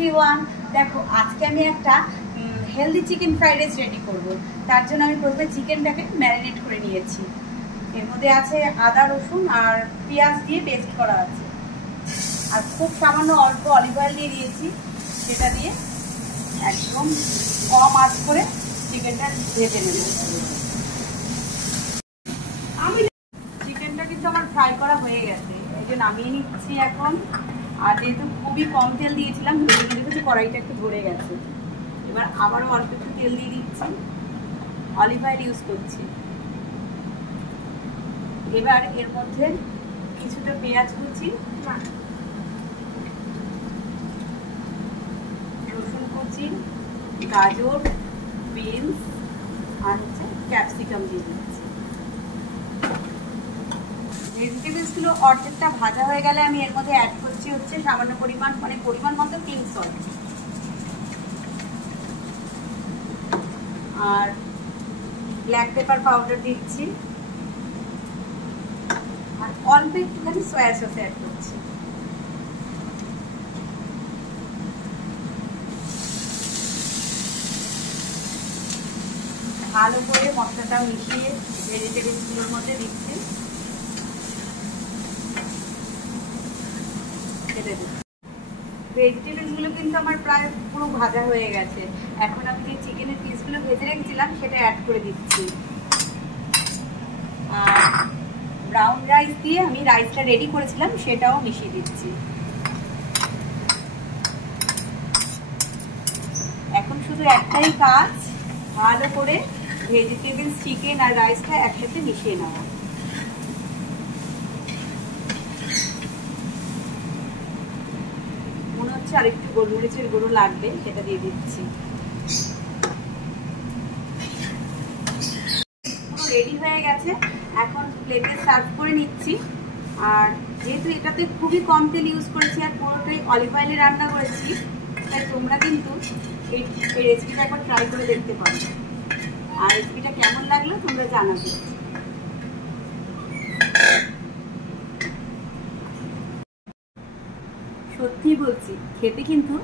Everyone, দেখো আজকে আমি একটা healthy chicken fried rice ready করব। তার জন্য আমি প্রথমে চিকেনটাকে ম্যারিনেট করে নিয়েছি। এর মধ্যে আছে আদা রসুন আর পেঁয়াজ দিয়ে পেস্ট করা আছে, আর খুব সামান্য অল্প অলিভ অয়েল দিয়ে দিয়েছি। সেটা দিয়ে একদম কম আঁচ করে চিকেনটা ভেজে নেব। চিকেনটা কিন্তু আমার ফ্রাই করা হয়ে গেছে, এই যে নামিয়ে নিচ্ছি এখন। আর যেহেতু খুবই কম তেল দিয়েছিলাম, দেখেছি কড়াইটা একটু ধরে গেছে। এবার আবারও অল্প একটু তেল দিয়ে দিচ্ছি, অলিভ অয়েল ইউজ করছি। এবার এর মধ্যে কিছুটা পেঁয়াজ কুচি, রসুন কুচি, গাজর, বিনস আর হচ্ছে ক্যাপসিকাম দিয়ে দিচ্ছি। ভেজিটেবলসগুলো অর্ধেকটা ভাজা হয়ে গেলে আমি এর মধ্যে অ্যাড করছি হচ্ছে সামান্য পরিমাণ মতো পিঙ্ক সল্ট আর ব্ল্যাক পেপার পাউডার দিচ্ছি, আর অল্প একটুখানি সয়া সস অ্যাড করছি। ভালো করে মশলাটা মিশিয়ে ভেজিটেবলসগুলোর মধ্যে দিচ্ছি। ভেজিটেবলসগুলো কিন্তু আমার প্রায় পুরো ভাজা হয়ে গেছে। এখন আমি যে চিকেনের পিসগুলো ভেজে রেখেছিলাম সেটা অ্যাড করে দিচ্ছি। আর ব্রাউন রাইস দিয়ে আমি রাইসটা রেডি করেছিলাম সেটাও মিশিয়ে দিচ্ছি। এখন শুধু একটাই কাজ, ভালো করে ভেজিটেবলস, চিকেন আর রাইসটা একসাথে মিশিয়ে নেওয়া। মনে হচ্ছে আর একটু গোলমরিচের গুঁড়ো লাগবে, সেটা দিয়ে দিচ্ছি। পুরো রেডি হয়ে গেছে, এখন প্লেটে সার্ভ করে নিচ্ছি। আর যেহেতু এটাতে খুবই কম তেল ইউজ করেছি আর পুরোটাই অলিভ অয়েলে রান্না করেছি, তাই তোমরা কিন্তু এই রেসিপিটা একবার ট্রাই করে দেখতে পারো। আর রেসিপিটা কেমন লাগলো তোমরা জানাবে। সত্যি বলছি, খেতে কিন্তু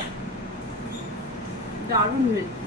দারুণ হয়েছে।